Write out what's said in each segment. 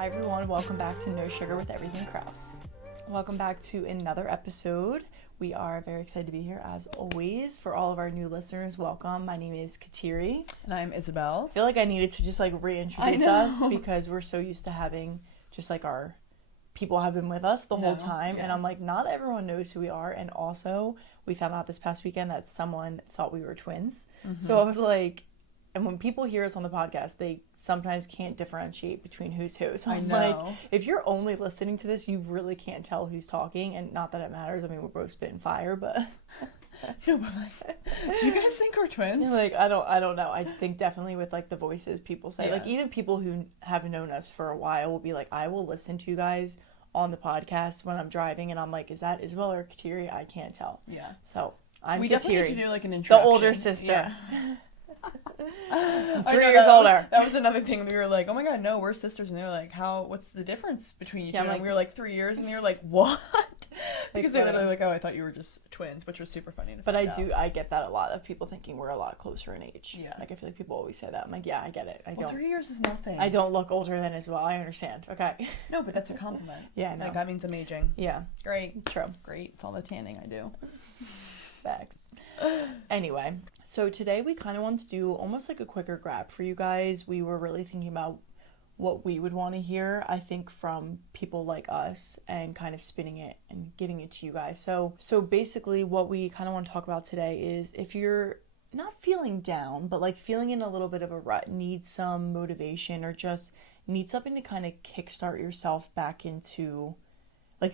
Hi everyone, welcome back to No Sugar with Everything Krause. Welcome back to another episode. We are very excited to be here as always. For all of our new listeners, welcome. My name is Kateri. And I'm Isabel. I feel like I needed to just reintroduce us because we're so used to having just our people have been with us the whole time. Yeah. And I'm like, not everyone knows who we are. And also, we found out this past weekend that someone thought we were twins. Mm-hmm. So I was like, and when people hear us on the podcast, they sometimes can't differentiate between who's who. So I'm like, if you're only listening to this, you really can't tell who's talking. And not that it matters. I mean, we're both spitting fire, but... No, but do you guys think we're twins? I don't know. I think definitely with the voices people say. Yeah. Even people who have known us for a while will be like, I will listen to you guys on the podcast when I'm driving. And I'm like, is that Isabel or Kateri? I can't tell. Yeah. So I'm We Kateri, definitely need to do an introduction. The older sister. Yeah. 3 years older. That was another thing. We were like, oh my god, no, we're sisters. And they were like, what's the difference between you two? And we were like, 3 years. And they were like, what? Because they were like, oh, I thought you were just twins, which was super funny to find out. I get that a lot of people thinking we're a lot closer in age. Yeah. I feel like people always say that. I'm like, yeah, I get it. 3 years is nothing. I don't look older than as well. I understand. Okay. No, but that's a compliment. Yeah, I know. That means I'm aging. Yeah. Great. True. Great. It's all the tanning I do. Facts. Anyway, so today we kind of want to do almost a quicker grab for you guys. We were really thinking about what we would want to hear, I think, from people like us and kind of spinning it and giving it to you guys. So basically what we kind of want to talk about today is if you're not feeling down, but feeling in a little bit of a rut, need some motivation or just need something to kind of kickstart yourself back into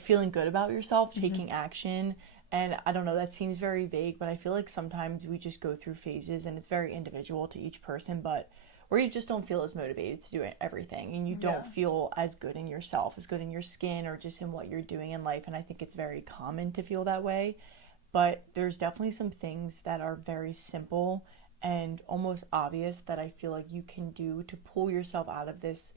feeling good about yourself, taking action. And I don't know, that seems very vague, but I feel like sometimes we just go through phases and it's very individual to each person, but where you just don't feel as motivated to do everything and you don't feel as good in yourself, as good in your skin or just in what you're doing in life. And I think it's very common to feel that way, but there's definitely some things that are very simple and almost obvious that I feel like you can do to pull yourself out of this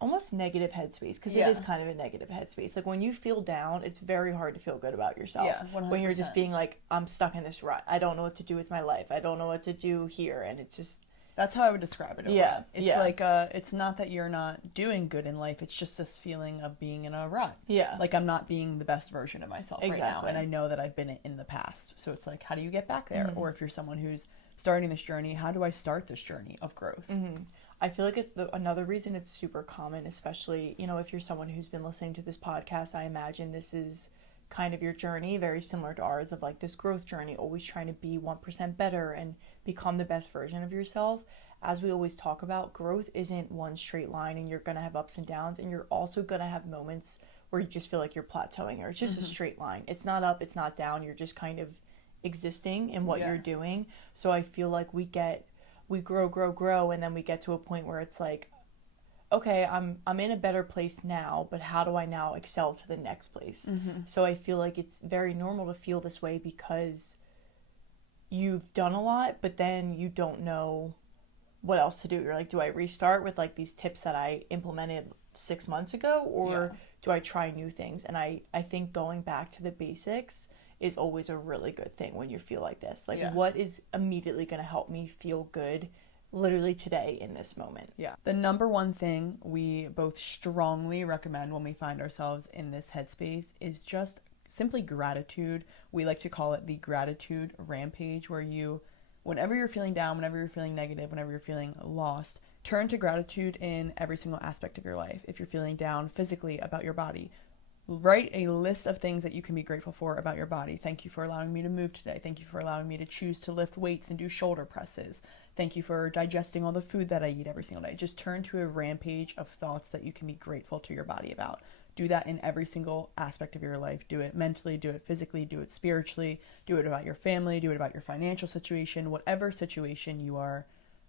almost negative headspace, because it is kind of a negative headspace. When you feel down, it's very hard to feel good about yourself. Yeah, 100%. When you're just being like, I'm stuck in this rut. I don't know what to do with my life. I don't know what to do here. And it's just... That's how I would describe it. Yeah. It's it's not that you're not doing good in life. It's just this feeling of being in a rut. Yeah. I'm not being the best version of myself right now. And I know that I've been in the past. So it's how do you get back there? Mm-hmm. Or if you're someone who's starting this journey, how do I start this journey of growth? Mm-hmm. I feel like another reason it's super common, especially, if you're someone who's been listening to this podcast, I imagine this is kind of your journey, very similar to ours, of this growth journey, always trying to be 1% better and become the best version of yourself. As we always talk about, growth isn't one straight line and you're going to have ups and downs, and you're also going to have moments where you just feel like you're plateauing or it's just a straight line. It's not up, it's not down. You're just kind of existing in what you're doing. So I feel like we grow, and then we get to a point where it's okay, I'm in a better place now, but how do I now excel to the next place? Mm-hmm. So I feel like it's very normal to feel this way because you've done a lot, but then you don't know what else to do. You're like, do I restart with these tips that I implemented 6 months ago, or do I try new things? And I think going back to the basics is always a really good thing when you feel like this. What is immediately going to help me feel good literally today in this moment? Yeah. The number one thing we both strongly recommend when we find ourselves in this headspace is just simply gratitude. We like to call it the gratitude rampage, where whenever you're feeling down, whenever you're feeling negative, whenever you're feeling lost, turn to gratitude in every single aspect of your life. If you're feeling down physically about your body, write a list of things that you can be grateful for about your body. Thank you for allowing me to move today. Thank you for allowing me to choose to lift weights and do shoulder presses. Thank you for digesting all the food that I eat every single day. Just turn to a rampage of thoughts that you can be grateful to your body about. Do that in every single aspect of your life. Do it mentally, do it physically, do it spiritually, do it about your family, do it about your financial situation, whatever situation you are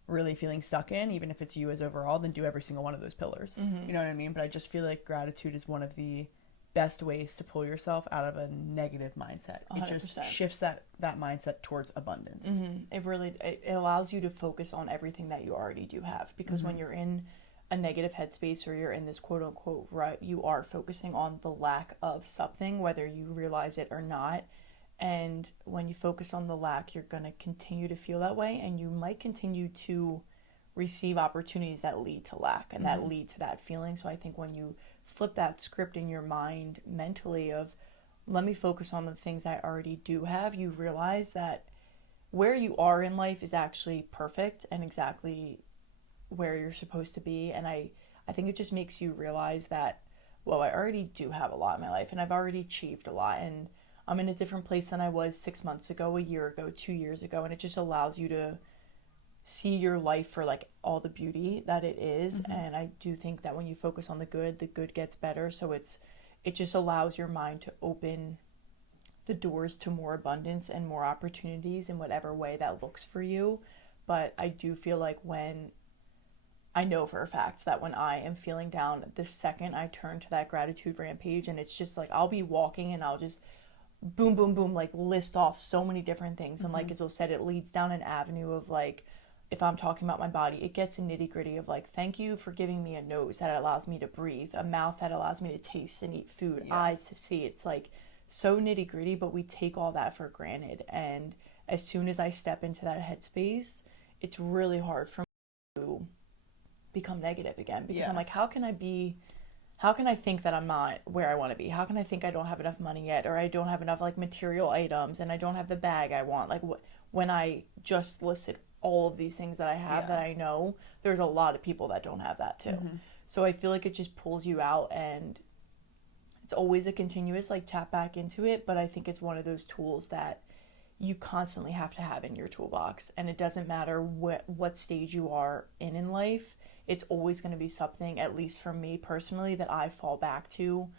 really feeling stuck in, even if it's you as overall, then do every single one of those pillars. Mm-hmm. You know what I mean? But I just feel like gratitude is one of the best ways to pull yourself out of a negative mindset. 100%. It just shifts that mindset towards abundance. Mm-hmm. It allows you to focus on everything that you already do have, because when you're in a negative headspace or you're in this quote unquote rut, you are focusing on the lack of something, whether you realize it or not. And when you focus on the lack, you're going to continue to feel that way, and you might continue to receive opportunities that lead to lack and that lead to that feeling. So I think when you flip that script in your mind mentally of, let me focus on the things I already do have, you realize that where you are in life is actually perfect and exactly where you're supposed to be. And I think it just makes you realize that, well, I already do have a lot in my life and I've already achieved a lot, and I'm in a different place than I was 6 months ago, a year ago, 2 years ago. And it just allows you to see your life for like all the beauty that it is. And I do think that when you focus on the good gets better. So it just allows your mind to open the doors to more abundance and more opportunities in whatever way that looks for you. But I do feel like I know for a fact that when I am feeling down, the second I turn to that gratitude rampage, and it's just like, I'll be walking and I'll just boom, boom, boom, like list off so many different things. And like Isel said, it leads down an avenue of like, if I'm talking about my body, it gets nitty gritty of like, thank you for giving me a nose that allows me to breathe, a mouth that allows me to taste and eat food, eyes to see. It's like so nitty gritty, but we take all that for granted. And as soon as I step into that headspace, it's really hard for me to become negative again, because I'm like, how can I think that I'm not where I want to be? How can I think I don't have enough money yet, or I don't have enough like material items, and I don't have the bag I want? Like when I just listed all of these things that I have that I know, there's a lot of people that don't have that too. So I feel like it just pulls you out, and it's always a continuous like tap back into it. But I think it's one of those tools that you constantly have to have in your toolbox, and it doesn't matter what stage you are in life. It's always going to be something, at least for me personally, that I fall back to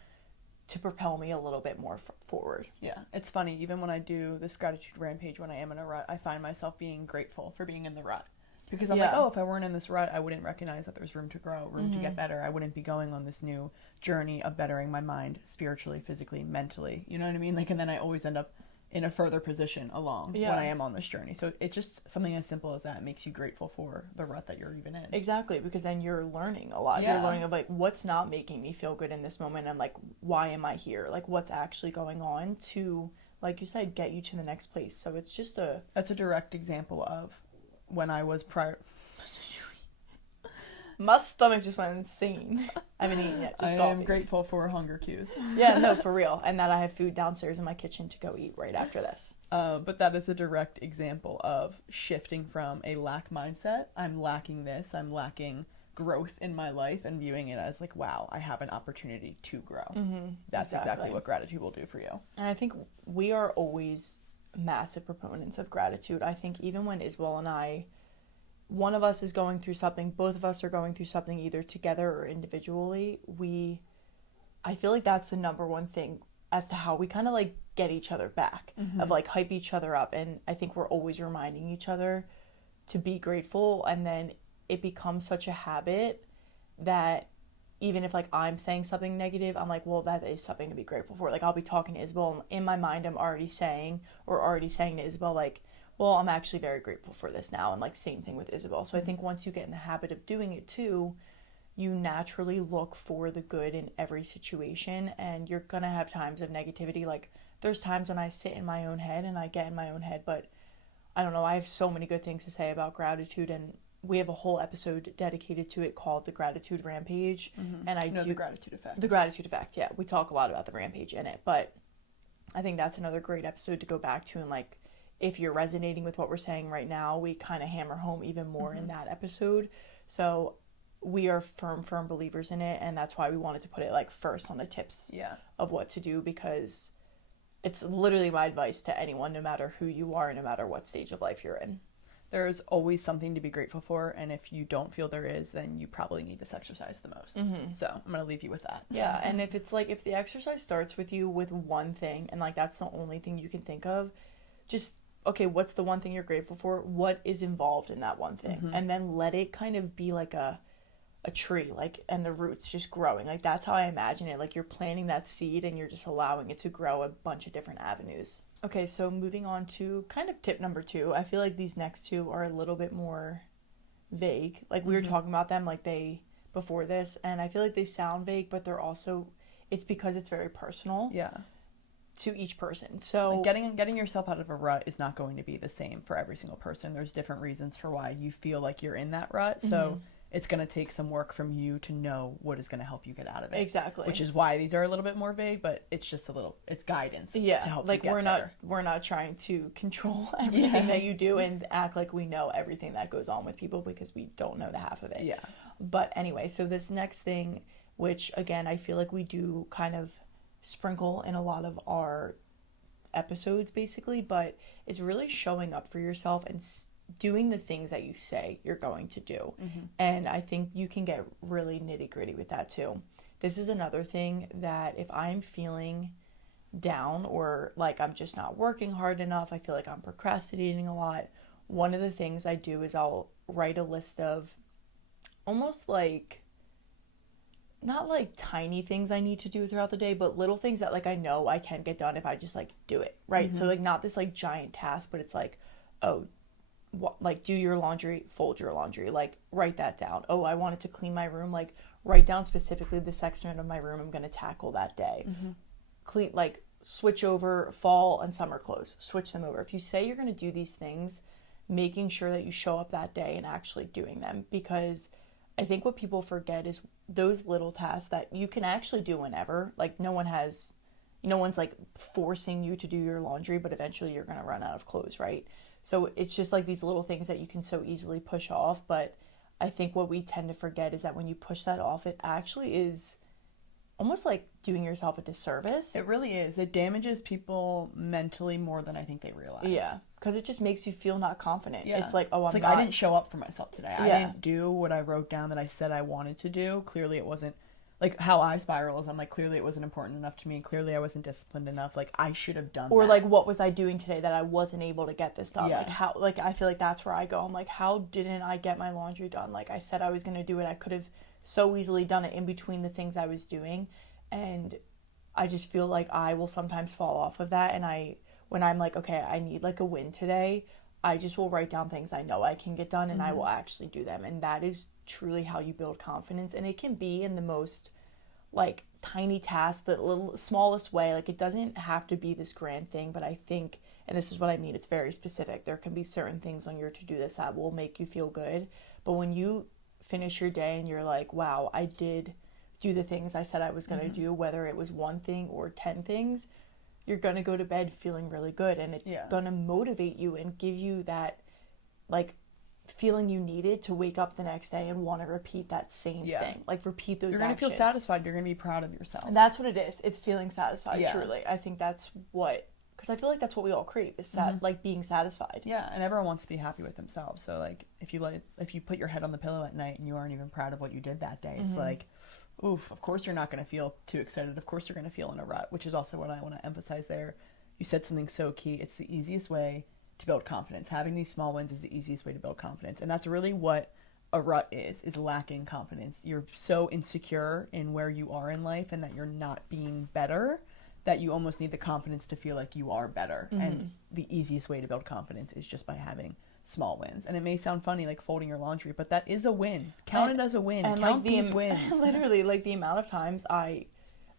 propel me a little bit more forward. Yeah, it's funny. Even when I do this gratitude rampage, when I am in a rut, I find myself being grateful for being in the rut. Because I'm like, oh, if I weren't in this rut, I wouldn't recognize that there's room to grow, room to get better. I wouldn't be going on this new journey of bettering my mind spiritually, physically, mentally. You know what I mean? Like, and then I always end up in a further position along when I am on this journey. So it's just something as simple as that makes you grateful for the rut that you're even in. Exactly, because then you're learning a lot. You're learning of like, what's not making me feel good in this moment, and like, why am I here? Like, what's actually going on to, like you said, get you to the next place. So it's just that's a direct example of when I was my stomach just went insane. I haven't eaten yet. I am grateful for hunger cues. Yeah, no, for real. And that I have food downstairs in my kitchen to go eat right after this. But that is a direct example of shifting from a lack mindset. I'm lacking this. I'm lacking growth in my life, and viewing it as like, wow, I have an opportunity to grow. That's exactly what gratitude will do for you. And I think we are always massive proponents of gratitude. I think even when Isabel and I, one of us is going through something, both of us are going through something either together or individually, I feel like that's the number one thing as to how we kind of like get each other back, of like hype each other up. And I think we're always reminding each other to be grateful, and then it becomes such a habit that even if like I'm saying something negative, I'm like, well, that is something to be grateful for. Like I'll be talking to Isabel, and in my mind I'm already saying to Isabel like, well, I'm actually very grateful for this now. And like same thing with Isabel. So I think once you get in the habit of doing it too, you naturally look for the good in every situation, and you're gonna have times of negativity. Like there's times when I sit in my own head and I get in my own head, but I don't know, I have so many good things to say about gratitude, and we have a whole episode dedicated to it called the Gratitude Rampage. And the Gratitude Effect. The Gratitude Effect, yeah. We talk a lot about the rampage in it, but I think that's another great episode to go back to, and like, if you're resonating with what we're saying right now, we kind of hammer home even more in that episode. So we are firm believers in it, and that's why we wanted to put it like first on the tips of what to do, because it's literally my advice to anyone, no matter who you are, no matter what stage of life you're in. There's always something to be grateful for, and if you don't feel there is, then you probably need this exercise the most. So I'm going to leave you with that. Yeah, and if it's like, if the exercise starts with you with one thing, and like that's the only thing you can think of, just, okay, what's the one thing you're grateful for? What is involved in that one thing? And then let it kind of be like a tree, like, and the roots just growing. Like, that's how I imagine it. Like, you're planting that seed and you're just allowing it to grow a bunch of different avenues. Okay, so moving on to kind of tip number 2. I feel like these next 2 are a little bit more vague. Like, we were talking about them like before this, and I feel like they sound vague, but they're also, it's because it's very personal. Yeah. to each person. So getting yourself out of a rut is not going to be the same for every single person. There's different reasons for why you feel like you're in that rut. So it's going to take some work from you to know what is going to help you get out of it. Exactly. Which is why these are a little bit more vague, but it's just it's guidance to help you get there. We're not trying to control everything that you do and act like we know everything that goes on with people, because we don't know the half of it. Yeah. But anyway, so this next thing, which again, I feel like we do kind of sprinkle in a lot of our episodes basically, but it's really showing up for yourself and doing the things that you say you're going to do. And I think you can get really nitty gritty with that too. This is another thing that if I'm feeling down or like I'm just not working hard enough, I feel like I'm procrastinating a lot, one of the things I do is I'll write a list of almost like, not like tiny things I need to do throughout the day, but little things that like I know I can get done if I just like do it, right? So like not this like giant task, but it's like, oh, like do your laundry, fold your laundry, like write that down. Oh, I wanted to clean my room, like write down specifically the section of my room I'm going to tackle that day. Clean, like switch over fall and summer clothes, switch them over. If you say you're going to do these things, making sure that you show up that day and actually doing them, because I think what people forget is those little tasks that you can actually do whenever. Like no one's like forcing you to do your laundry, but eventually you're going to run out of clothes, right? So it's just like these little things that you can so easily push off. But I think what we tend to forget is that when you push that off, it actually is almost like doing yourself a disservice. It really is. It damages people mentally more than I think they realize. Yeah, because it just makes you feel not confident. Yeah. It's like, oh, I didn't show up for myself today. I didn't do what I wrote down that I said I wanted to do. Clearly it wasn't, like how I spiral is I'm like, clearly it wasn't important enough to me. Clearly I wasn't disciplined enough. Like I should have done that. Or like, what was I doing today that I wasn't able to get this done? Yeah. Like how, like I feel like that's where I go. I'm like, how didn't I get my laundry done? Like I said I was going to do it. I could have so easily done it in between the things I was doing. And I just feel like I will sometimes fall off of that. And when I'm like, okay, I need like a win today, I just will write down things I know I can get done and I will actually do them. And that is truly how you build confidence. And it can be in the most like tiny tasks, the little smallest way. Like it doesn't have to be this grand thing, but I think, and this is what I mean, it's very specific. There can be certain things on your to-do list that will make you feel good. But when you finish your day and you're like, wow, I did do the things I said I was going to do, whether it was one thing or 10 things, you're going to go to bed feeling really good. And it's going to motivate you and give you that like feeling you needed to wake up the next day and want to repeat that same thing. Like repeat those actions. You're going to feel satisfied. You're going to be proud of yourself. And that's what it is. It's feeling satisfied, truly. I think that's what, because I feel like that's what we all crave, is like being satisfied. Yeah, and everyone wants to be happy with themselves. So like if you put your head on the pillow at night and you aren't even proud of what you did that day, it's like, oof, of course you're not going to feel too excited. Of course you're going to feel in a rut, which is also what I want to emphasize there. You said something so key. It's the easiest way to build confidence. Having these small wins is the easiest way to build confidence. And that's really what a rut is lacking confidence. You're so insecure in where you are in life and that you're not being better that you almost need the confidence to feel like you are better. And the easiest way to build confidence is just by having small wins. And it may sound funny, like folding your laundry, but that is a win. Count it as a win. And count like these wins. Literally, like the amount of times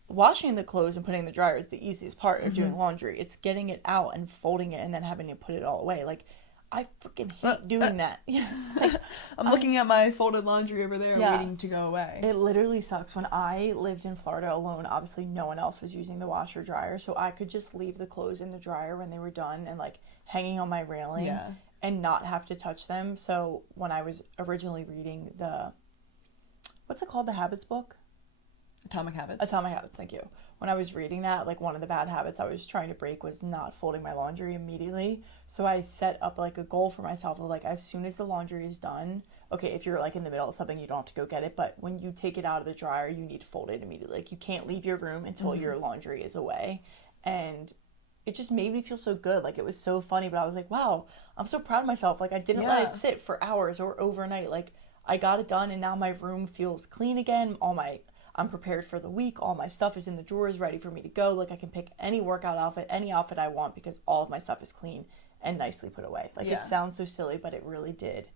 washing the clothes and putting in the dryer is the easiest part of doing laundry. It's getting it out and folding it and then having to put it all away. Like, I freaking hate doing that. Like, I'm looking at my folded laundry over there waiting to go away. It literally sucks. When I lived in Florida alone, obviously no one else was using the washer dryer, so I could just leave the clothes in the dryer when they were done and like hanging on my railing and not have to touch them. So when I was originally reading what's it called, the Habits book? Atomic Habits, thank you. When I was reading that, like one of the bad habits I was trying to break was not folding my laundry immediately. So I set up like a goal for myself of like, as soon as the laundry is done, okay, if you're like in the middle of something, you don't have to go get it, but when you take it out of the dryer, you need to fold it immediately. Like you can't leave your room until your laundry is away. And it just made me feel so good. Like it was so funny, but I was like, wow, I'm so proud of myself. Like I didn't let it sit for hours or overnight. Like I got it done and now my room feels clean again. I'm prepared for the week. All my stuff is in the drawers ready for me to go. Like I can pick any workout outfit, any outfit I want because all of my stuff is clean and nicely put away. Like it sounds so silly, but it really did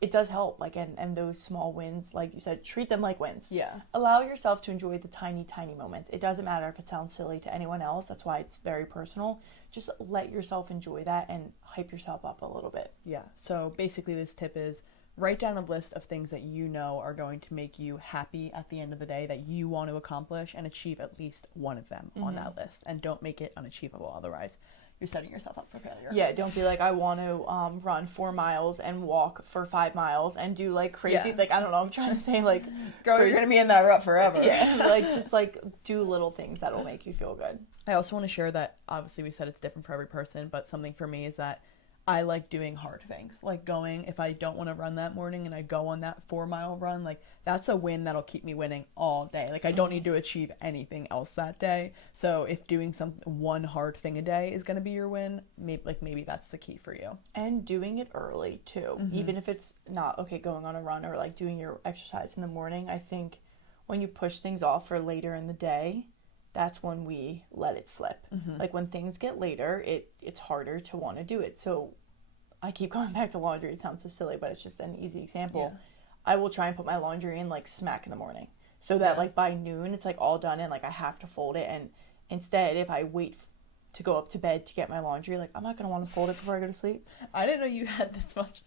it does help. Like, and those small wins, like you said, treat them like wins. Yeah. Allow yourself to enjoy the tiny, tiny moments. It doesn't matter if it sounds silly to anyone else. That's why it's very personal. Just let yourself enjoy that and hype yourself up a little bit. Yeah. So basically this tip is write down a list of things that you know are going to make you happy at the end of the day, that you want to accomplish, and achieve at least one of them on that list. And don't make it unachievable. Otherwise, you're setting yourself up for failure. Yeah, don't be like, I want to run 4 miles and walk for 5 miles and do like crazy, like, I don't know, I'm trying to say like, girl, crazy. you're going to be in that rut forever. Yeah, like just like do little things that'll make you feel good. I also want to share that, obviously we said it's different for every person, but something for me is that I like doing hard things. Like going, if I don't want to run that morning and I go on that 4-mile run, like that's a win that'll keep me winning all day. Like I don't need to achieve anything else that day. So if doing one hard thing a day is going to be your win, maybe that's the key for you. And doing it early too. Even if it's not, okay, going on a run or like doing your exercise in the morning, I think when you push things off for later in the day, that's when we let it slip. Like when things get later, it's harder to want to do it. So I keep going back to laundry. It sounds so silly, but it's just an easy example. Yeah. I will try and put my laundry in like smack in the morning so that like by noon it's like all done and like I have to fold it. And instead, if I wait to go up to bed to get my laundry, like I'm not going to want to fold it before I go to sleep. I didn't know you had this much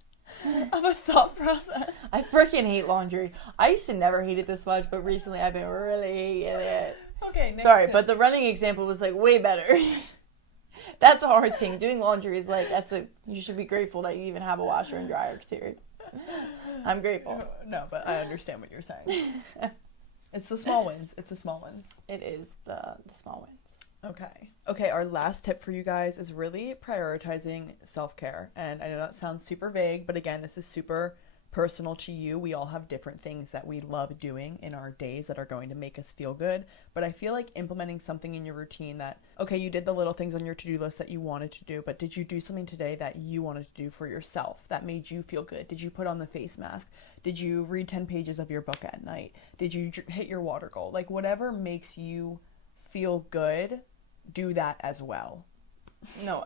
of a thought process. I freaking hate laundry. I used to never hate it this much, but recently I've been really hating it. Okay, next Sorry, tip. but the running example was like way better. That's a hard thing. Doing laundry is like, you should be grateful that you even have a washer and dryer, period. I'm grateful. No, but I understand what you're saying. It's the small wins. It's the small wins. It is the small wins. Okay, our last tip for you guys is really prioritizing self-care. And I know that sounds super vague, but again, this is super personal to you. We all have different things that we love doing in our days that are going to make us feel good. But I feel like implementing something in your routine that, okay, you did the little things on your to-do list that you wanted to do, but did you do something today that you wanted to do for yourself that made you feel good? Did you put on the face mask? Did you read 10 pages of your book at night? Did you hit your water goal? Like whatever makes you feel good, do that as well. No,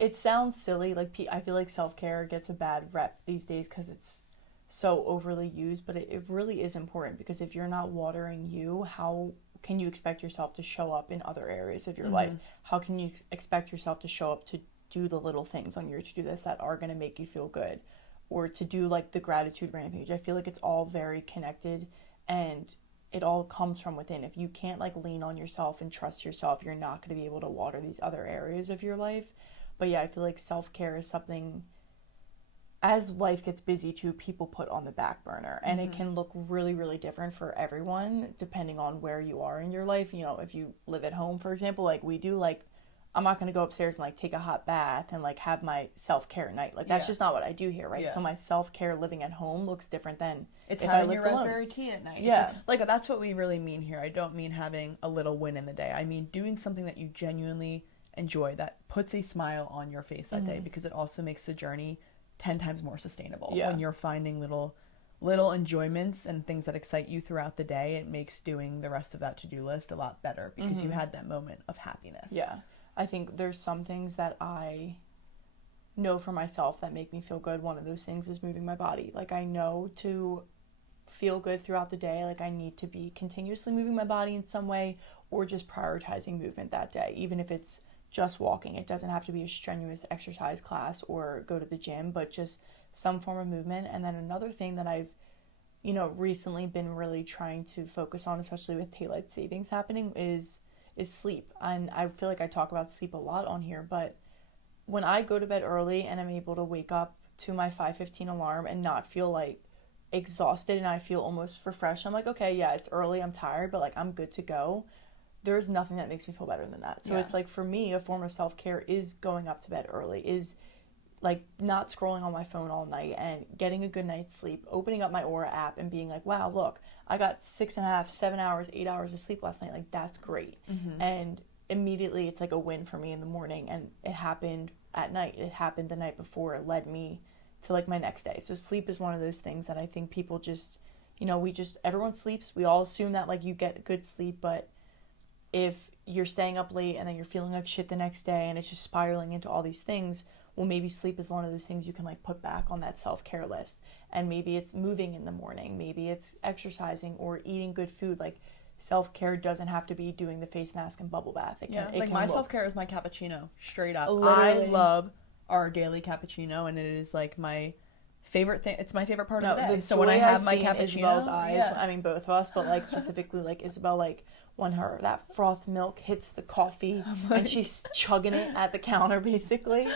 it sounds silly. Like I feel like self-care gets a bad rep these days because it's so overly used, but it really is important, because if you're not watering you, how can you expect yourself to show up in other areas of your life? How can you expect yourself to show up to do the little things on your to-do list that are going to make you feel good, or to do like the gratitude rampage? I feel like it's all very connected and it all comes from within. If you can't like lean on yourself and trust yourself, you're not going to be able to water these other areas of your life. But yeah, I feel like self-care is something, as life gets busy too, people put on the back burner, and it can look really, really different for everyone depending on where you are in your life. You know, if you live at home, for example, like we do, like I'm not going to go upstairs and like take a hot bath and like have my self-care night. Like that's just not what I do here, right? So my self-care living at home looks different than it's if having I your lived raspberry alone. tea at night. Yeah. Like that's what we really mean here. I don't mean having a little win in the day. I mean doing something that you genuinely enjoy, that puts a smile on your face that day, because it also makes the journey 10 times more sustainable. When you're finding little enjoyments and things that excite you throughout the day, it makes doing the rest of that to-do list a lot better, because you had that moment of happiness. Yeah. I think there's some things that I know for myself that make me feel good. One of those things is moving my body. Like I know to feel good throughout the day, like I need to be continuously moving my body in some way, or just prioritizing movement that day, even if it's just walking. It doesn't have to be a strenuous exercise class or go to the gym, but just some form of movement. And then another thing that I've, recently been really trying to focus on, especially with daylight savings happening, is sleep. And I feel like I talk about sleep a lot on here, but when I go to bed early and I'm able to wake up to my 5:15 alarm and not feel like exhausted, and I feel almost refreshed, I'm like, okay, yeah, it's early, I'm tired, but like I'm good to go. There's nothing that makes me feel better than that. So it's like, for me, a form of self-care is going up to bed early, is like not scrolling on my phone all night and getting a good night's sleep, opening up my Aura app and being like, wow, look, I got 6.5, 7 hours, 8 hours of sleep last night. Like that's great. And immediately it's like a win for me in the morning, and it happened at night. It happened the night before. It led me to like my next day. So sleep is one of those things that I think people just, everyone sleeps. We all assume that like you get good sleep, but if you're staying up late and then you're feeling like shit the next day and it's just spiraling into all these things, well, maybe sleep is one of those things you can like put back on that self-care list. And maybe it's moving in the morning, maybe it's exercising or eating good food. Like, self-care doesn't have to be doing the face mask and bubble bath. My self-care is my cappuccino, straight up. Literally. I love our daily cappuccino, and it is like my favorite thing. It's my favorite part of the day. So when I have my cappuccino, Isabel's eyes, I mean both of us, but like specifically like Isabel, like when that froth milk hits the coffee and she's chugging it at the counter basically,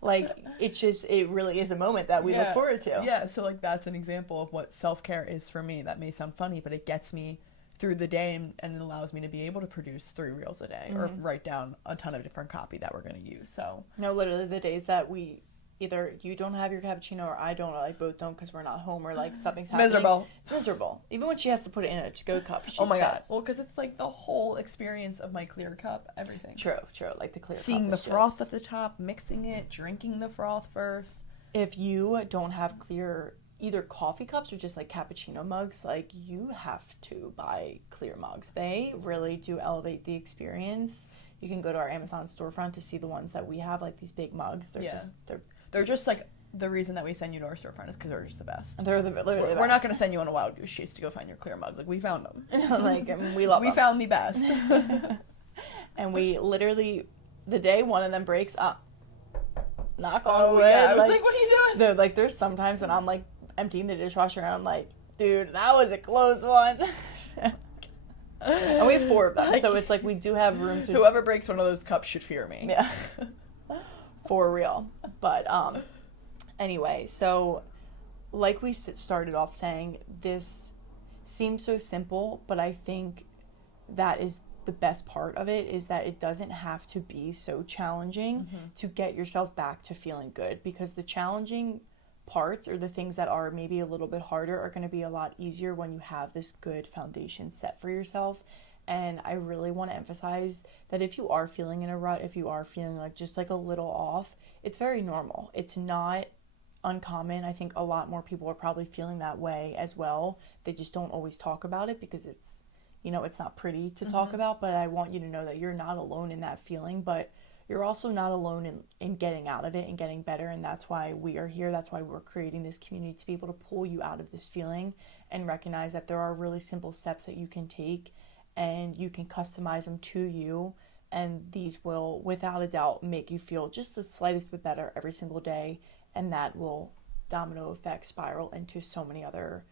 like it really is a moment that we look forward to. Yeah, so like that's an example of what self-care is for me. That may sound funny, but it gets me through the day, and it allows me to be able to produce 3 reels a day or write down a ton of different copy that we're going to use. So no, literally the days that we either you don't have your cappuccino or I don't, or like both don't because we're not home or like something's happening. Miserable. It's miserable. Even when she has to put it in a to-go cup. Oh my god. Well, because it's like the whole experience of my clear cup, everything. True. Like the clear cup. Seeing the froth at the top, mixing it, drinking the froth first. If you don't have clear either coffee cups or just like cappuccino mugs, like you have to buy clear mugs. They really do elevate the experience. You can go to our Amazon storefront to see the ones that we have, like these big mugs. They're just like the reason that we send you to our storefront is because they're just the best. They're literally the best. We're not going to send you on a wild goose chase to go find your clear mug. Like, we found them. We love them. We found the best. And we literally, the day one of them breaks up, knock on wood. Yeah. I was like, what are you doing? There's sometimes when I'm like emptying the dishwasher and I'm like, dude, that was a close one. And we have 4 of them, so it's like we do have room to... Whoever breaks one of those cups should fear me. Yeah. For real. But anyway, so like we started off saying, this seems so simple, but I think that is the best part of it, is that it doesn't have to be so challenging to get yourself back to feeling good, because the challenging parts or the things that are maybe a little bit harder are going to be a lot easier when you have this good foundation set for yourself. And I really want to emphasize that if you are feeling in a rut, if you are feeling like just like a little off, it's very normal. It's not uncommon. I think a lot more people are probably feeling that way as well. They just don't always talk about it because it's, it's not pretty to talk about. But I want you to know that you're not alone in that feeling, but you're also not alone in getting out of it and getting better. And that's why we are here. That's why we're creating this community, to be able to pull you out of this feeling and recognize that there are really simple steps that you can take, and you can customize them to you. And these will, without a doubt, make you feel just the slightest bit better every single day. And that will domino effect spiral into so many other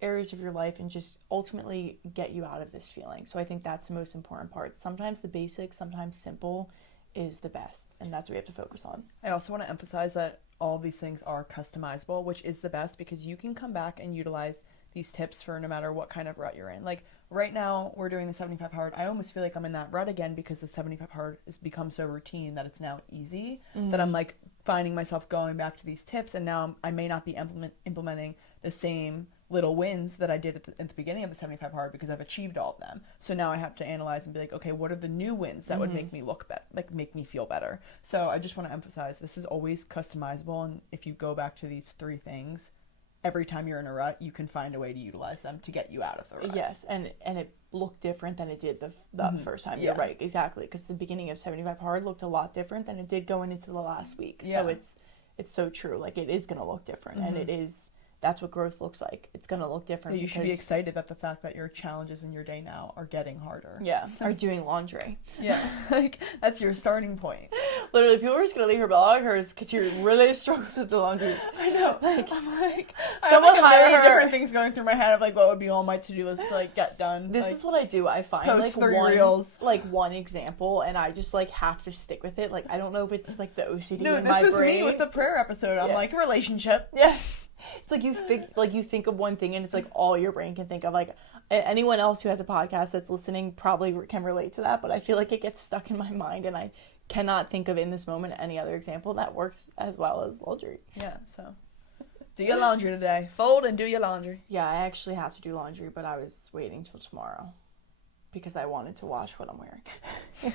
areas of your life and just ultimately get you out of this feeling. So I think that's the most important part. Sometimes the basics, sometimes simple, is the best, and that's what we have to focus on. I also want to emphasize that all these things are customizable, which is the best, because you can come back and utilize these tips for no matter what kind of rut you're in. Like right now we're doing the 75 hard. I almost feel like I'm in that rut again because the 75 hard has become so routine that it's now easy, that I'm like finding myself going back to these tips, and now I may not be implementing the same little wins that I did at the beginning of the 75 hard because I've achieved all of them. So now I have to analyze and be like, okay, what are the new wins that would make me look better, like make me feel better? So I just want to emphasize this is always customizable, and if you go back to these 3 things, every time you're in a rut, you can find a way to utilize them to get you out of the rut. Yes, and it looked different than it did the first time. You're right, exactly, because the beginning of 75 hard looked a lot different than it did going into the last week. So it's so true. Like, it is going to look different, and it is... That's what growth looks like. It's going to look different. You should be excited that the fact that your challenges in your day now are getting harder. Yeah, or doing laundry. Yeah, like that's your starting point. Literally, people are just going to leave her blog hers because you're really struggles with the laundry. I know. Like, I'm like, someone hire her. Different things going through my head of like what would be on my to-do list to like get done. This like, is what I do. I find post 3 reels. like one example, and I just like have to stick with it. Like, I don't know if it's like the OCD in my brain. No, this was me with the prayer episode. I'm like, relationship. Yeah. It's like you think of one thing and it's like all your brain can think of. Like, anyone else who has a podcast that's listening probably can relate to that, but I feel like it gets stuck in my mind and I cannot think of in this moment any other example that works as well as laundry. Yeah, so do your laundry today. Fold and do your laundry. Yeah, I actually have to do laundry, but I was waiting till tomorrow because I wanted to wash what I'm wearing.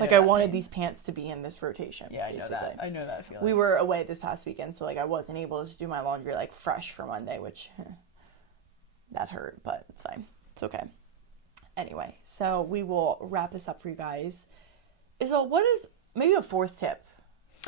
I wanted these pants to be in this rotation. Yeah, I know that. I know that feeling. We were away this past weekend, so like I wasn't able to do my laundry like fresh for Monday, which that hurt, but it's fine. It's okay. Anyway, so we will wrap this up for you guys. Isabel, what is maybe a 4th tip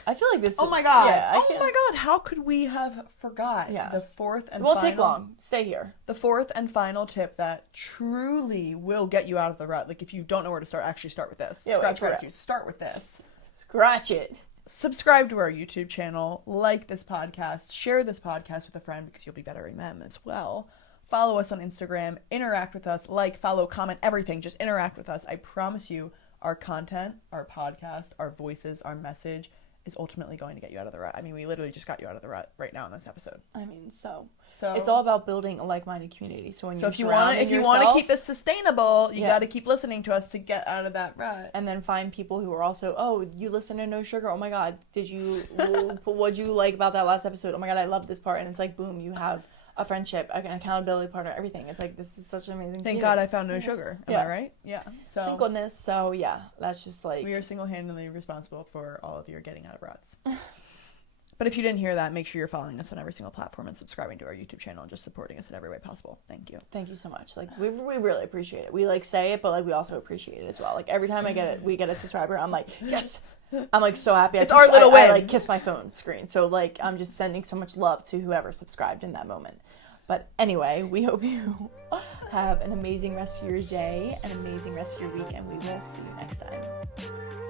I feel like this. Oh my god! Yeah, oh my god! How could we have forgot? Yeah. The fourth and it won't final, take long. Stay here. The fourth and final tip that truly will get you out of the rut. Like if you don't know where to start, actually start with this. Yeah, Scratch gratitude. Start with this. Scratch it. Subscribe to our YouTube channel. Like this podcast. Share this podcast with a friend because you'll be bettering them as well. Follow us on Instagram. Interact with us. Like, follow, comment, everything. Just interact with us. I promise you, our content, our podcast, our voices, our message is ultimately going to get you out of the rut. I mean, we literally just got you out of the rut right now in this episode. I mean, so it's all about building a like-minded community. So if you want to keep this sustainable, you got to keep listening to us to get out of that rut. And then find people who are also, oh, you listen to No Sugar. Oh my God, what'd you like about that last episode? Oh my God, I love this part. And it's like, boom, you have a friendship, an accountability partner, everything. It's like, this is such an amazing Thank God I found No Sugar. Am I right? Yeah. So thank goodness. So yeah, that's just like, we are single-handedly responsible for all of your getting out of ruts. But if you didn't hear that, make sure you're following us on every single platform and subscribing to our YouTube channel and just supporting us in every way possible. Thank you. Thank you so much. Like we really appreciate it. We like say it, but like we also appreciate it as well. Like every time we get a subscriber, I'm like, yes. I'm like so happy. It's our little win. I like kiss my phone screen. So like I'm just sending so much love to whoever subscribed in that moment. But anyway, we hope you have an amazing rest of your day, an amazing rest of your week, and we will see you next time.